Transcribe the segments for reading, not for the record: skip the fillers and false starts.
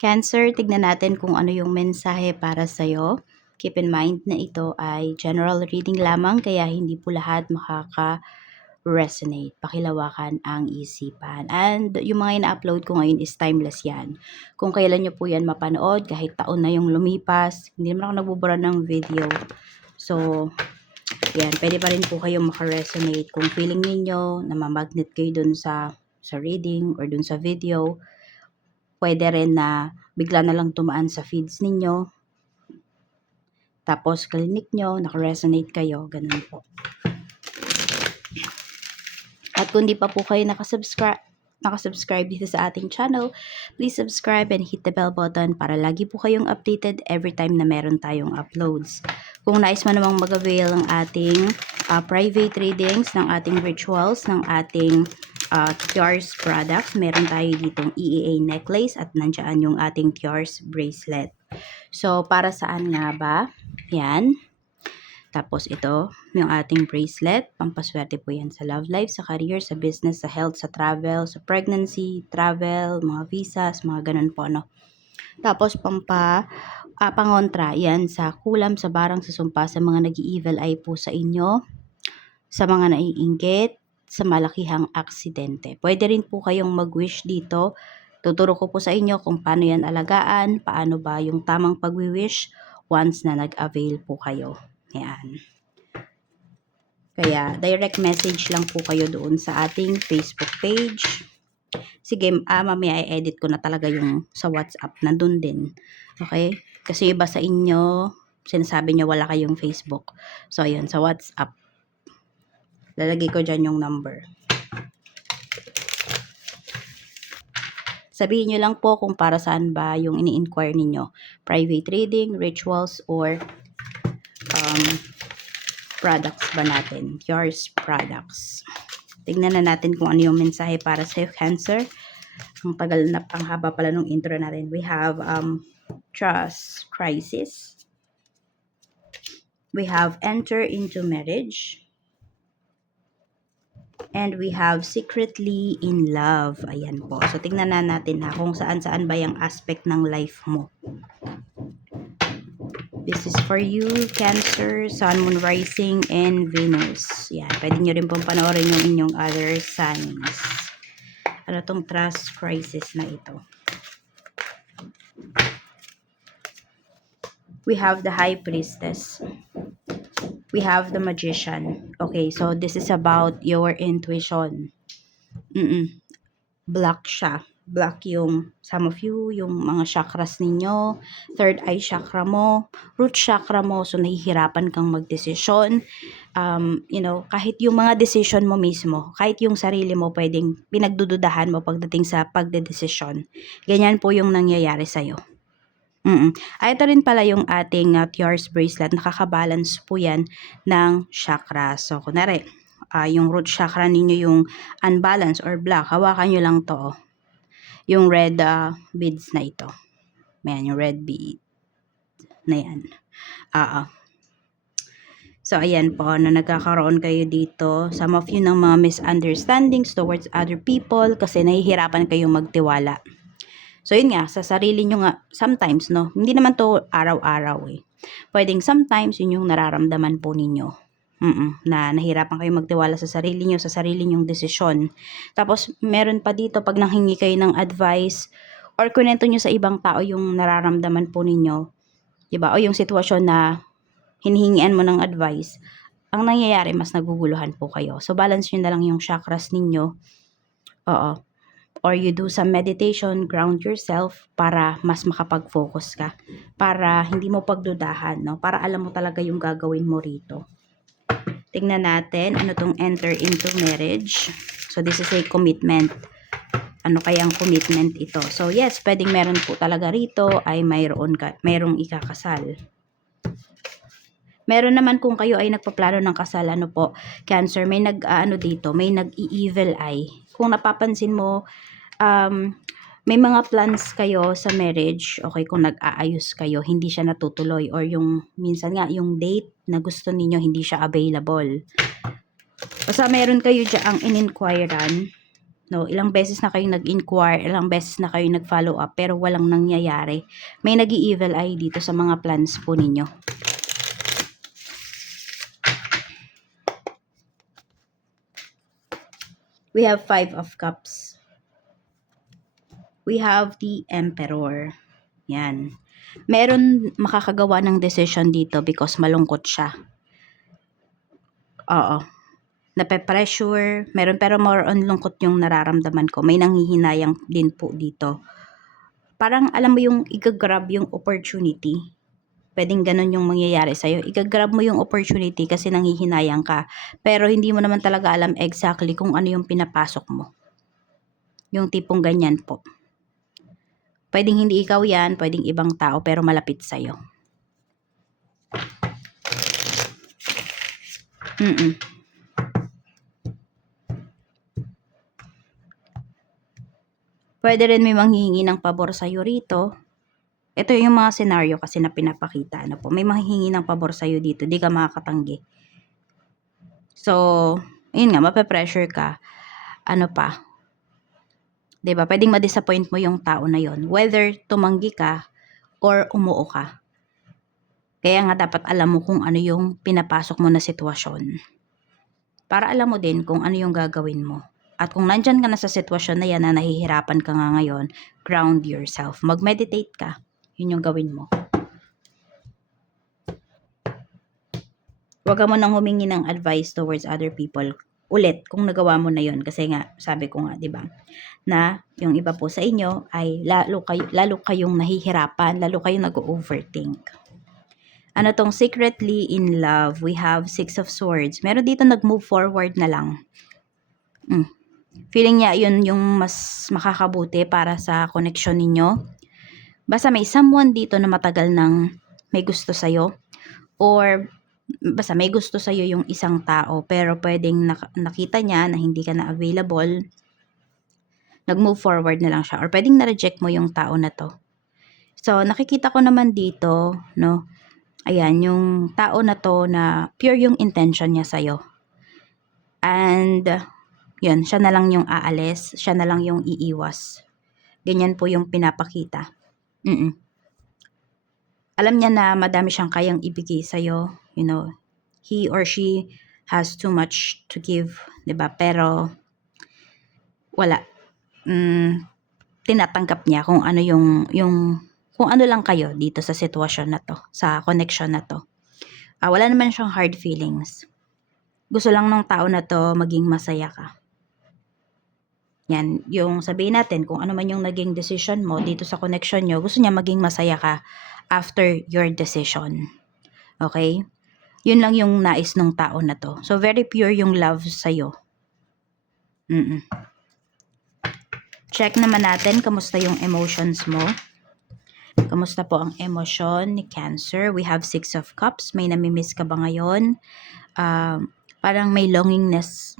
Cancer, tignan natin kung ano yung mensahe para sa'yo. Keep in mind na ito ay general reading lamang kaya hindi po lahat makaka-resonate. Pakilawakan ang isipan. And yung mga ina-upload ko ngayon is timeless yan. Kung kailan nyo po yan mapanood, kahit taon na yung lumipas, hindi naman ako nagbubura ng video. So, yan, pwede pa rin po kayong makaresonate. Kung feeling ninyo na mamagnet kayo dun sa reading or dun sa video, pwede rin na bigla na lang tumaan sa feeds ninyo. Tapos, klinik nyo, nakaresonate kayo. Ganun po. At kung di pa po kayo nakasubscribe dito sa ating channel, please subscribe and hit the bell button para lagi po kayong updated every time na meron tayong uploads. Kung nais mo namang mag-avail ng ating private readings, ng ating rituals, ng ating Tiars products, meron tayo ditong EEA necklace at nandiyan yung ating Tiars bracelet. So, para saan nga ba? Yan. Tapos ito, yung ating bracelet, pampaswerte po yan sa love life, sa career, sa business, sa health, sa travel, sa pregnancy, travel, mga visas, mga ganun po, no? Tapos pangontra, yan sa kulam, sa barang, sa sumpa, sa mga nag-i-evil eye po sa inyo, sa mga naiinggit, sa malakihang aksidente. Pwede rin po kayong mag-wish dito. Tuturo ko po sa inyo kung paano yan alagaan, paano ba yung tamang pag-wish once na nag-avail po kayo. Ayan. Kaya, direct message lang po kayo doon sa ating Facebook page. Sige, mamaya i-edit ko na talaga yung sa WhatsApp. Nandun din. Okay? Kasi iba sa inyo, sinasabi nyo wala kayong Facebook. So, ayun, sa WhatsApp. Lalagay ko dyan yung number. Sabihin nyo lang po kung para saan ba yung ini-inquire ninyo. Private reading, rituals, or products ba natin? Yours products. Tignan na natin kung ano yung mensahe para sa Cancer. Ang haba pala nung intro natin. We have trust crisis. We have enter into marriage. And we have secretly in love. Ayan po. So, tignan na natin kung saan-saan ba yung aspect ng life mo. This is for you, Cancer, Sun, Moon, Rising, and Venus. Yan. Pwede nyo rin pong panoorin yung inyong other signs. Ano tong trust crisis na ito? We have the High Priestess. We have the Magician. Okay, so this is about your intuition. Black siya. Black yung, some of you, yung mga chakras ninyo, third eye chakra mo, root chakra mo, so nahihirapan kang magdesisyon. Kahit yung mga decision mo mismo, kahit yung sarili mo, pwedeng pinagdududahan mo pagdating sa pagdedesisyon. Ganyan po yung nangyayari sa'yo. Ito rin pala yung ating Tiars bracelet, nakakabalance po yan ng chakra. So, kunwari, yung root chakra ninyo yung unbalance or black, hawakan nyo lang to. Yung red beads na ito. Ayan, yung red bead na yan. So, ayan po, na nagkakaroon kayo dito. Some of you ng mga misunderstandings towards other people kasi nahihirapan kayong magtiwala. So, yun nga, sa sarili nyo nga, sometimes, no? Hindi naman to araw-araw eh. Pwedeng sometimes, yun yung nararamdaman po ninyo. Na nahirapan kayo magtiwala sa sarili nyo, sa sarili nyong desisyon. Tapos, meron pa dito, pag nanghingi kayo ng advice, or kunento nyo sa ibang tao yung nararamdaman po ninyo, diba? O yung sitwasyon na hinihingian mo ng advice, ang nangyayari, mas naguguluhan po kayo. So, balance nyo na lang yung chakras ninyo. Or you do some meditation, ground yourself para mas makapag-focus ka. Para hindi mo pagdudahan, no? Para alam mo talaga yung gagawin mo rito. Tingnan natin, ano tong enter into marriage. So, this is a commitment. Ano kayang commitment ito? So, yes, pwedeng meron po talaga rito ay mayroong ikakasal. Meron naman kung kayo ay nagpaplano ng kasal, ano po, Cancer, may may nag-i-evil eye. Kung napapansin mo, may mga plans kayo sa marriage, okay, kung nag-aayos kayo, hindi siya natutuloy, or yung, minsan nga, yung date na gusto ninyo, hindi siya available. Basta meron kayo dyan ang in-inquirean, No, ilang beses na kayong nag-inquire, ilang beses na kayong nag-follow up, pero walang nangyayari. May nag-i-evil eye dito sa mga plans po ninyo. We have 5 of Cups. We have the Emperor. Yan. Meron makakagawa ng decision dito because malungkot siya. Oo. Nape-pressure. Meron, pero more on lungkot yung nararamdaman ko. May nanghihinayang din po dito. Parang alam mo yung i-grab yung opportunity. Pwedeng ganun yung mangyayari sa'yo. I-grab mo yung opportunity kasi nanghihinayang ka. Pero hindi mo naman talaga alam exactly kung ano yung pinapasok mo. Yung tipong ganyan po. Pwedeng hindi ikaw yan, pwedeng ibang tao pero malapit sa'yo. Pwede rin may manghihingi ng pabor sa'yo rito. Ito yung mga scenario kasi na pinapakita. Ano po, may manghihingi ng pabor sa'yo dito, di ka makakatanggi. So, yun nga, mape-pressure ka. Ano pa? 'Di ba? Pwedeng ma-disappoint mo yung tao na yon, whether tumanggi ka or umuo ka. Kaya nga dapat alam mo kung ano yung pinapasok mo na sitwasyon. Para alam mo din kung ano yung gagawin mo. At kung nandyan ka na sa sitwasyon na yan na nahihirapan ka nga ngayon, ground yourself. Mag-meditate ka. Yun yung gawin mo. Huwag ka mo nang humingi ng advice towards other people. Ulit, kung nagawa mo na yon, kasi nga, sabi ko nga, 'di ba? Na yung iba po sa inyo ay lalo kayong nahihirapan, lalo kayong nag-overthink. Ano tong secretly in love? We have 6 of Swords. Meron dito nag-move forward na lang. Feeling niya yun yung mas makakabuti para sa connection ninyo. Basta may someone dito na matagal nang may gusto sa'yo, or basta may gusto sa'yo yung isang tao, pero pwedeng nakita niya na hindi ka na available, nag-move forward na lang siya, or pwedeng na-reject mo yung tao na to. So, nakikita ko naman dito, no, ayan, yung tao na to na pure yung intention niya sa'yo. And, yun, siya na lang yung aalis, siya na lang yung iiwas. Ganyan po yung pinapakita. Alam niya na madami siyang kayang ibigay sa'yo, you know, he or she has too much to give, 'di ba? Pero wala. Tinatanggap niya kung ano yung kung ano lang kayo dito sa sitwasyon na to, sa connection na to. Wala naman siyang hard feelings. Gusto lang ng tao na to maging masaya ka. Yan, yung sabihin natin kung ano man yung naging decision mo dito sa connection nyo, gusto niya maging masaya ka after your decision. Okay? Yun lang yung nais ng tao na to. So, very pure yung love sa'yo. Check naman natin, kamusta yung emotions mo. Kamusta po ang emosyon ni Cancer? We have 6 of Cups. May namimiss ka ba ngayon? Parang may longingness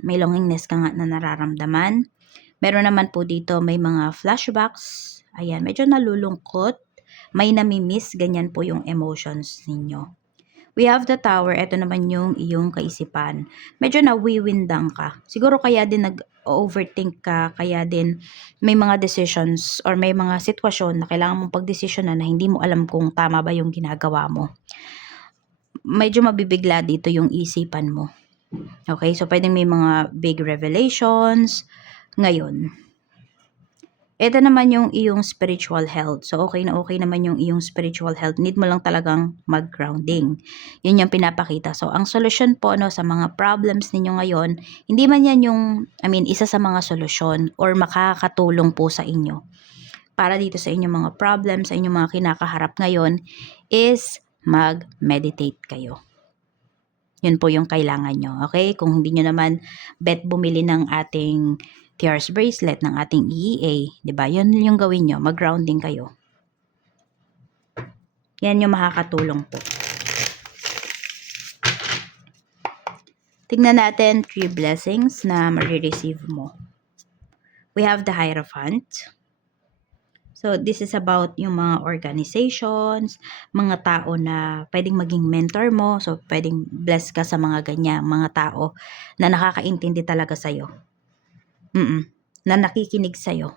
ka nga na nararamdaman. Meron naman po dito may mga flashbacks. Ayan, medyo nalulungkot. May namimiss, ganyan po yung emotions ninyo. We have the Tower, ito naman yung iyong kaisipan. Medyo nawiwindang ka. Siguro kaya din nag-overthink ka, kaya din may mga decisions or may mga sitwasyon na kailangan mong pagdesisyonan na hindi mo alam kung tama ba yung ginagawa mo. Medyo mabibigla dito yung isipan mo. Okay, so pwedeng may mga big revelations ngayon. Ito naman yung iyong spiritual health. So, okay na okay naman yung iyong spiritual health. Need mo lang talagang mag-grounding. Yun yung pinapakita. So, ang solusyon po no, sa mga problems ninyo ngayon, hindi man yan yung, isa sa mga solusyon or makakatulong po sa inyo. Para dito sa inyong mga problems, sa inyong mga kinakaharap ngayon, is mag-meditate kayo. Yun po yung kailangan nyo. Okay? Kung hindi nyo naman bet bumili ng ating tears bracelet ng ating EEA, 'di ba? 'Yun yung gawin nyo, mag-grounding kayo. Yan yung makakatulong po. Tingnan natin 3 blessings na ma-receive mo. We have the Hierophant. So, this is about yung mga organizations, mga tao na pwedeng maging mentor mo. So, pwedeng bless ka sa mga ganyan, mga tao na nakakaintindi talaga sa'yo. na nakikinig sa'yo.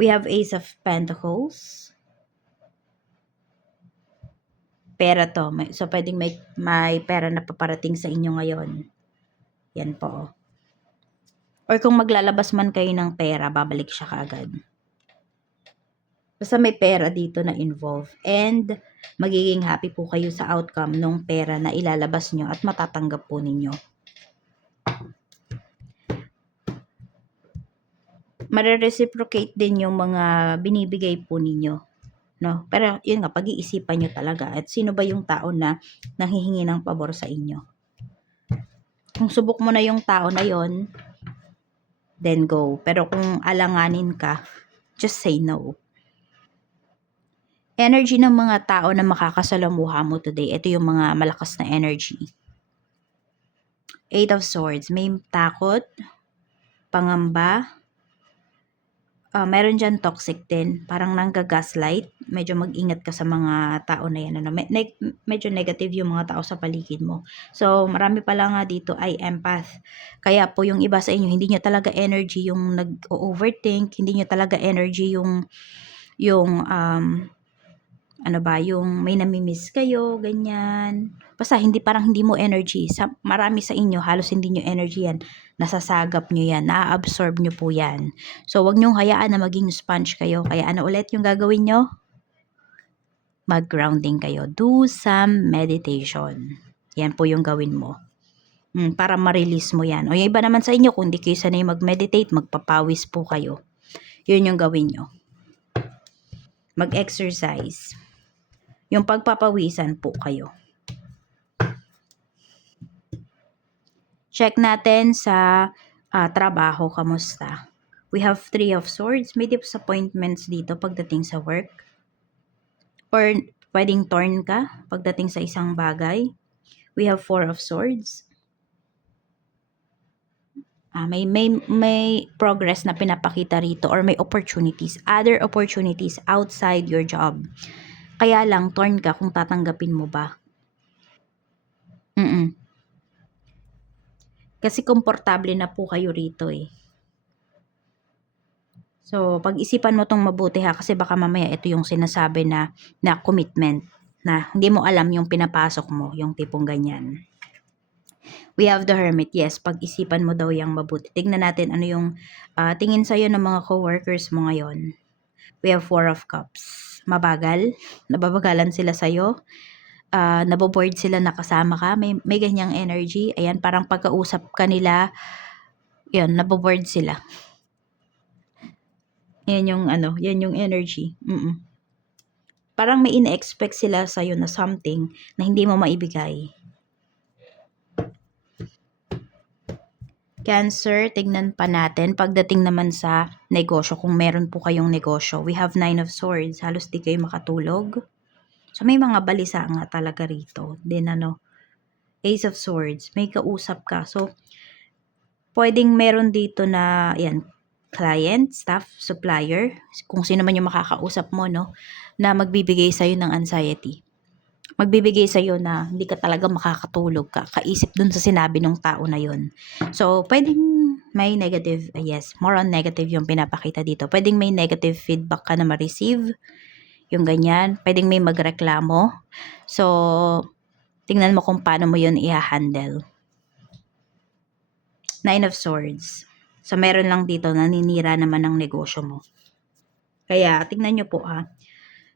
We have Ace of Pentacles. Pera to. So, pwedeng may pera na paparating sa inyo ngayon. Yan po. Or kung maglalabas man kayo ng pera, babalik siya kaagad. Basta may pera dito na involved. And magiging happy po kayo sa outcome ng pera na ilalabas nyo at matatanggap po ninyo. Mare-reciprocate din yung mga binibigay po ninyo. No? Pero yun nga, pag-iisipan nyo talaga. At sino ba yung tao na nanghihingi ng pabor sa inyo? Kung subok mo na yung tao na yon, then go. Pero kung alanganin ka, just say no. Energy ng mga tao na makakasalamuha mo today, ito yung mga malakas na energy. Eight of Swords, may takot, pangamba, meron dyan toxic din, parang nangga-gaslight, medyo mag-ingat ka sa mga tao na yan, ano? Medyo negative yung mga tao sa paligid mo. So, marami pala nga dito ay empath. Kaya po yung iba sa inyo, hindi nyo talaga energy yung nag-overthink, hindi nyo talaga energy yung yung may namimiss kayo, ganyan. Basta parang hindi mo energy. Marami sa inyo, halos hindi nyo energy yan. Nasasagap nyo yan, na-absorb nyo po yan. So, wag nyo hayaan na maging sponge kayo. Kaya ano ulit yung gagawin nyo? Mag-grounding kayo. Do some meditation. Yan po yung gawin mo. Para ma-release mo yan. O yung iba naman sa inyo, kung di kayo sanay mag-meditate, magpapawis po kayo. Yun yung gawin nyo. Mag-exercise. Yung pagpapawisan po kayo. Check natin sa trabaho, kamusta? We have Three of Swords. May disappointments dito pagdating sa work. Or pwedeng torn ka pagdating sa isang bagay. We have Four of Swords. May progress na pinapakita rito or may opportunities, other opportunities outside your job. Kaya lang, torn ka kung tatanggapin mo ba. Kasi komportable na po kayo rito eh. So, pag-isipan mo tong mabuti ha, kasi baka mamaya ito yung sinasabi na commitment, na hindi mo alam yung pinapasok mo, yung tipong ganyan. We have the Hermit. Yes, pag-isipan mo daw yung mabuti. Tignan natin ano yung tingin sa'yo ng mga coworkers mo ngayon. We have Four of Cups. Mabagal. Nababagalan sila sa'yo. Naboboard sila na kasama ka. May ganyang energy. Ayan, parang pagkausap ka nila, yun, naboboard sila. Yan yung energy. Parang may ina-expect sila sa'yo na something na hindi mo maibigay. Cancer, tignan pa natin. Pagdating naman sa negosyo, kung meron po kayong negosyo, we have Nine of Swords. Halos di kayo makatulog. So, may mga balisa nga talaga rito. Then, Ace of Swords. May kausap ka. So, pwedeng meron dito na, yan, client, staff, supplier, kung sino man yung makakausap mo, no, na magbibigay sa'yo ng anxiety. Magbibigay sa'yo na hindi ka talaga makakatulog ka, kaisip dun sa sinabi ng tao na yun. So, pwedeng may negative, yes, more on negative yung pinapakita dito. Pwedeng may negative feedback ka na ma-receive, yung ganyan. Pwedeng may magreklamo. So, tingnan mo kung paano mo yun i-handle. Nine of Swords. So, meron lang dito, naninira naman ang negosyo mo. Kaya, tingnan nyo po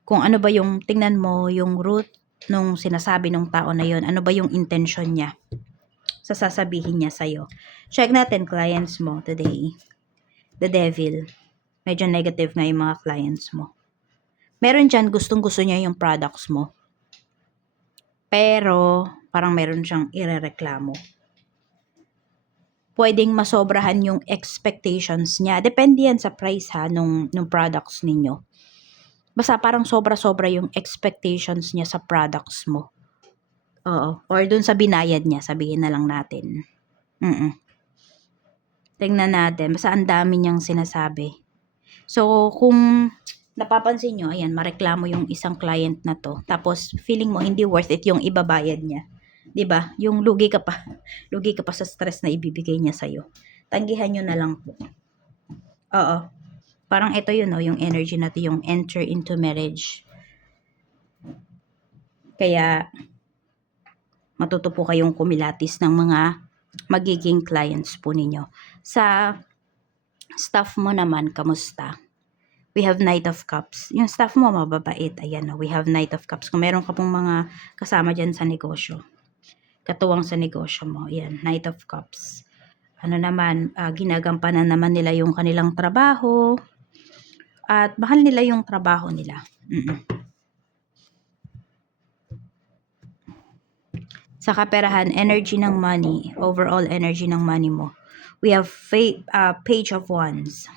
kung ano ba yung, tingnan mo yung root nung sinasabi ng tao na yon, ano ba yung intention niya sa sasabihin niya sa'yo. Check natin clients mo today. The Devil. Medyo negative nga yung mga clients mo. Meron dyan, gustong-gusto niya yung products mo. Pero, parang meron siyang irereklamo. Pwedeng masobrahan yung expectations niya. Depende yan sa price nung products ninyo. Basta parang sobra-sobra yung expectations niya sa products mo. Oo. Or dun sa binayad niya, sabihin na lang natin. Tingnan natin. Basta ang dami niyang sinasabi. So, kung napapansin nyo, ayan, mareklamo yung isang client na to. Tapos, feeling mo hindi worth it yung ibabayad niya. 'Di ba? Yung lugi ka pa. Lugi ka pa sa stress na ibibigay niya sa'yo. Tanggihan niyo na lang po. Oo. Parang ito yun, no, yung energy natin, yung enter into marriage. Kaya, matuto po kayong kumilatis ng mga magiging clients po ninyo. Sa staff mo naman, kamusta? We have Knight of Cups. Yung staff mo, mababait. Ayan, no, we have Knight of Cups. Kung meron ka pong mga kasama dyan sa negosyo, katuwang sa negosyo mo, ayan, Knight of Cups. Ano naman, ginagampanan naman nila yung kanilang trabaho, at mahal nila yung trabaho nila. Sa kaperahan, energy ng money, overall energy ng money mo. We have Page of Wands.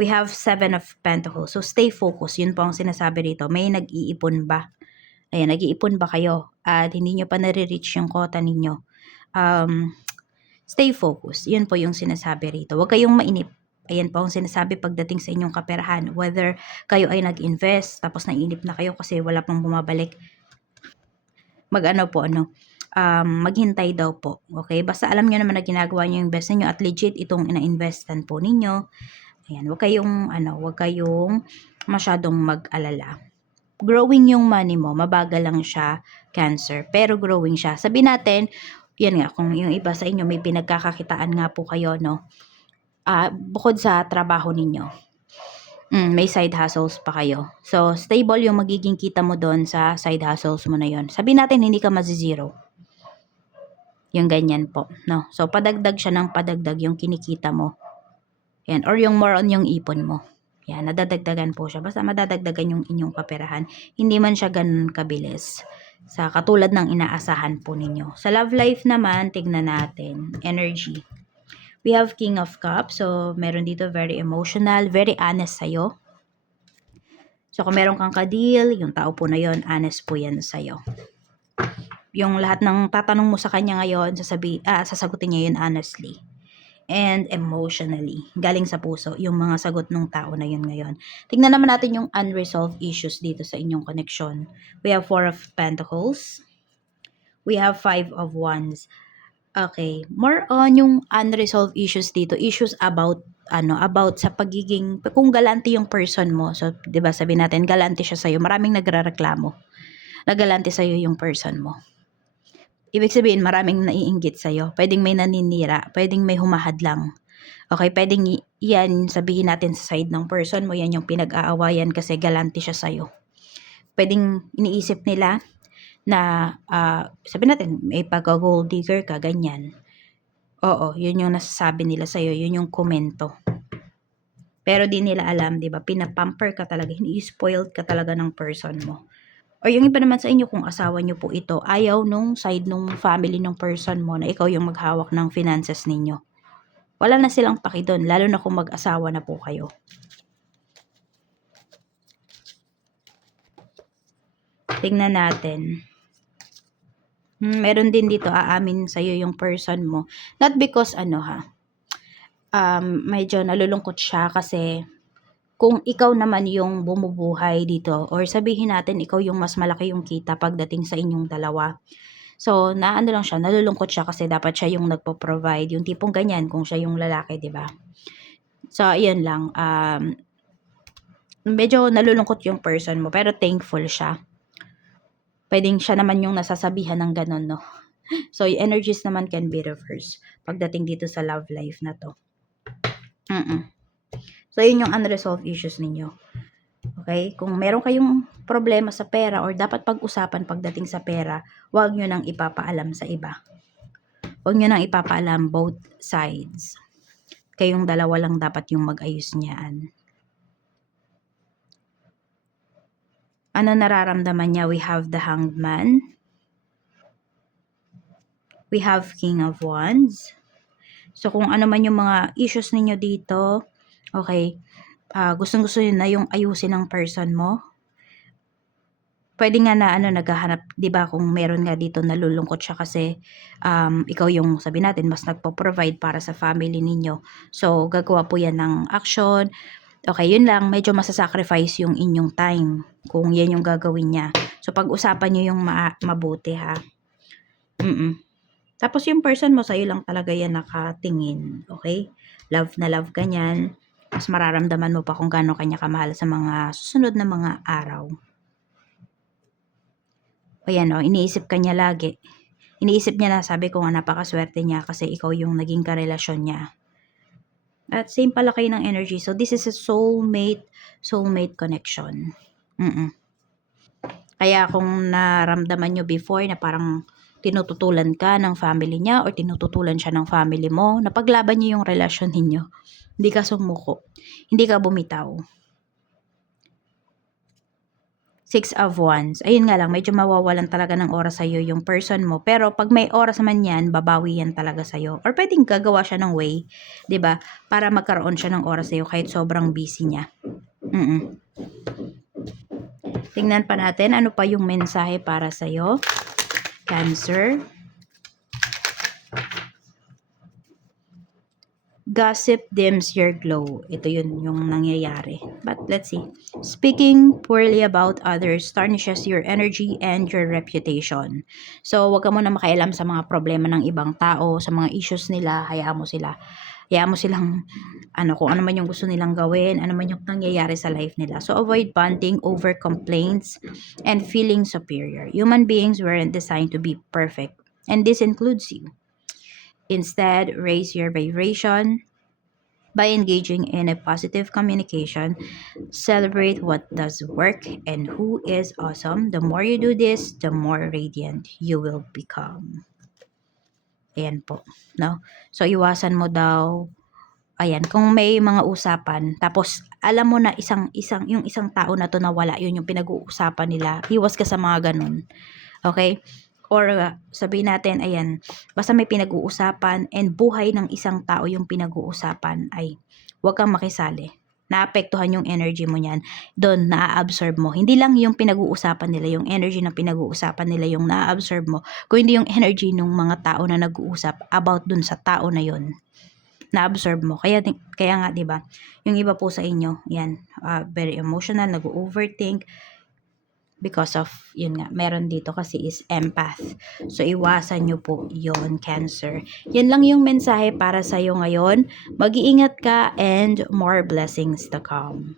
We have Seven of Pentacles. So, stay focused. Yun po ang sinasabi dito. May nag-iipon ba? Ayan, nag-iipon ba kayo? At hindi nyo pa nare-reach yung quota ninyo. Stay focused. Yun po yung sinasabi rito. Huwag kayong mainip. Ayan po ang sinasabi pagdating sa inyong kaperahan. Whether kayo ay nag-invest, tapos nainip na kayo kasi wala pang bumabalik. Maghintay daw po. Okay? Basta alam nyo naman na ginagawa nyo yung investment nyo at legit itong ina-investan po ninyo. Ayan, huwag kayong masyadong mag-alala. Growing yung money mo, mabagal lang siya, Cancer, pero growing siya. Sabi natin, yan nga, kung yung iba sa inyo may pinagkakakitaan nga po kayo, no? Bukod sa trabaho ninyo, may side hustles pa kayo. So, stable yung magiging kita mo doon sa side hustles mo na yon. Sabi natin, hindi ka mazizero. Yung ganyan po, no? So, padagdag siya ng padagdag yung kinikita mo. Yan, or yung more on yung ipon mo. Yan, nadadagdagan po siya. Basta madadagdagan yung inyong kaperahan. Hindi man siya ganun kabilis. Sa katulad ng inaasahan po ninyo. Sa love life naman, tignan natin. Energy. We have King of Cups. So, meron dito very emotional, very honest sa'yo. So, kung meron kang ka-deal, yung tao po na yon, honest po yan sa'yo. Yung lahat ng tatanong mo sa kanya ngayon, sasagutin niya yun honestly and emotionally. Galing sa puso, yung mga sagot ng tao na yun ngayon. Tingnan naman natin yung unresolved issues dito sa inyong connection. We have Four of Pentacles. We have Five of Wands. Okay, more on yung unresolved issues dito, issues about sa pagiging, kung galante yung person mo. So, 'di ba, sabi natin galante siya sa'yo. Maraming nagrereklamo. Nagalante sa'yo yung person mo. Ibig sabihin, maraming naiinggit sa'yo. Pwedeng may naninira, pwedeng may humahadlang. Okay, pwedeng yan, sabihin natin sa side ng person mo, yan yung pinag-aawayan kasi galante siya sa'yo. Pwedeng iniisip nila na, sabihin natin, may pagka-gold digger ka, ganyan. Oo, yun yung nasasabi nila sa'yo, yun yung komento. Pero di nila alam, di ba, pinapamper ka talaga, ini-spoiled ka talaga ng person mo. O yung iba naman sa inyo, kung asawa nyo po ito, ayaw nung side nung family ng person mo na ikaw yung maghawak ng finances ninyo. Wala na silang paki doon, lalo na kung mag-asawa na po kayo. Tingnan natin. Meron din dito, aamin sa'yo yung person mo. Not because medyo nalulungkot siya kasi kung ikaw naman yung bumubuhay dito, or sabihin natin ikaw yung mas malaki yung kita pagdating sa inyong dalawa. So, lang siya, nalulungkot siya kasi dapat siya yung nagpo-provide, yung tipong ganyan kung siya yung lalaki, 'di ba? So, ayun lang, medyo nalulungkot yung person mo, pero thankful siya. Pwedeng siya naman yung nasasabihan ng ganun, no? So, yung energies naman can be reversed pagdating dito sa love life na to. So, yun yung unresolved issues ninyo. Okay? Kung meron kayong problema sa pera or dapat pag-usapan pagdating sa pera, huwag nyo nang ipapaalam sa iba. Huwag nyo nang ipapaalam both sides. Kayong dalawa lang dapat yung mag-ayos niyaan. Ano nararamdaman niya? We have the Hanged Man. We have King of Wands. So, kung ano man yung mga issues ninyo dito, okay, gustong-gusto nyo na yung ayusin ng person mo, pwede nga na naghahanap, 'di ba, kung meron nga dito nalulungkot siya kasi ikaw yung sabi natin mas nagpo-provide para sa family ninyo. So gagawa po 'yan ng action. Okay, yun lang, medyo masasacrifice yung inyong time kung yan yung gagawin niya. So pag-usapan niyo yung mabuti, ha. Tapos yung person mo sa'yo lang talaga yan nakatingin, okay? Love na love ka niyan. Mas mararamdaman mo pa kung gaano kanya kamahal sa mga susunod na mga araw. Ayan o, iniisip ka niya lagi. Iniisip niya na, sabi ko nga, napakaswerte niya kasi ikaw yung naging karelasyon niya. At same pala kayo ng energy. So, this is a soulmate connection. Kaya kung naramdaman nyo before na parang tinututulan ka ng family niya or tinututulan siya ng family mo, napaglaban niyo yung relasyon ninyo. Hindi ka sumuko. Hindi ka bumitaw. Six of Wands. Ayun nga lang, medyo mawawalan talaga ng oras sa'yo yung person mo. Pero pag may oras man yan, babawi yan talaga sa'yo. Or pwedeng gagawa siya ng way, 'di ba? Para magkaroon siya ng oras sa'yo kahit sobrang busy niya. Tingnan pa natin ano pa yung mensahe para sa'yo. Cancer. Gossip dims your glow. Ito yun yung nangyayari. But let's see. Speaking poorly about others tarnishes your energy and your reputation. So, wag ka muna makialam sa mga problema ng ibang tao, sa mga issues nila, hayaan mo sila. Hayaan mo silang kung ano man yung gusto nilang gawin, ano man yung nangyayari sa life nila. So, avoid bonding over complaints and feeling superior. Human beings weren't designed to be perfect. And this includes you. Instead, raise your vibration by engaging in a positive communication. Celebrate what does work and who is awesome. The more you do this, the more radiant you will become. Ayan po, no? So, iwasan mo daw, ayan, kung may mga usapan, tapos alam mo na yung isang tao na to na wala, yun yung pinag-uusapan nila, iwas ka sa mga ganun. Okay? Or sabihin natin, ayan, basta may pinag-uusapan and buhay ng isang tao yung pinag-uusapan, ay huwag kang makisali. Naapektuhan yung energy mo niyan. Doon, naa-absorb mo. Hindi lang yung pinag-uusapan nila, yung energy na pinag-uusapan nila yung naa-absorb mo, kundi yung energy ng mga tao na nag-uusap about dun sa tao na yon na-absorb mo. Kaya nga, 'di ba? Yung iba po sa inyo, yan, very emotional, nag-overthink because of, yun nga, meron dito kasi is empath. So, iwasan nyo po yon, Cancer. Yan lang yung mensahe para sa'yo ngayon. Mag-iingat ka and more blessings to come.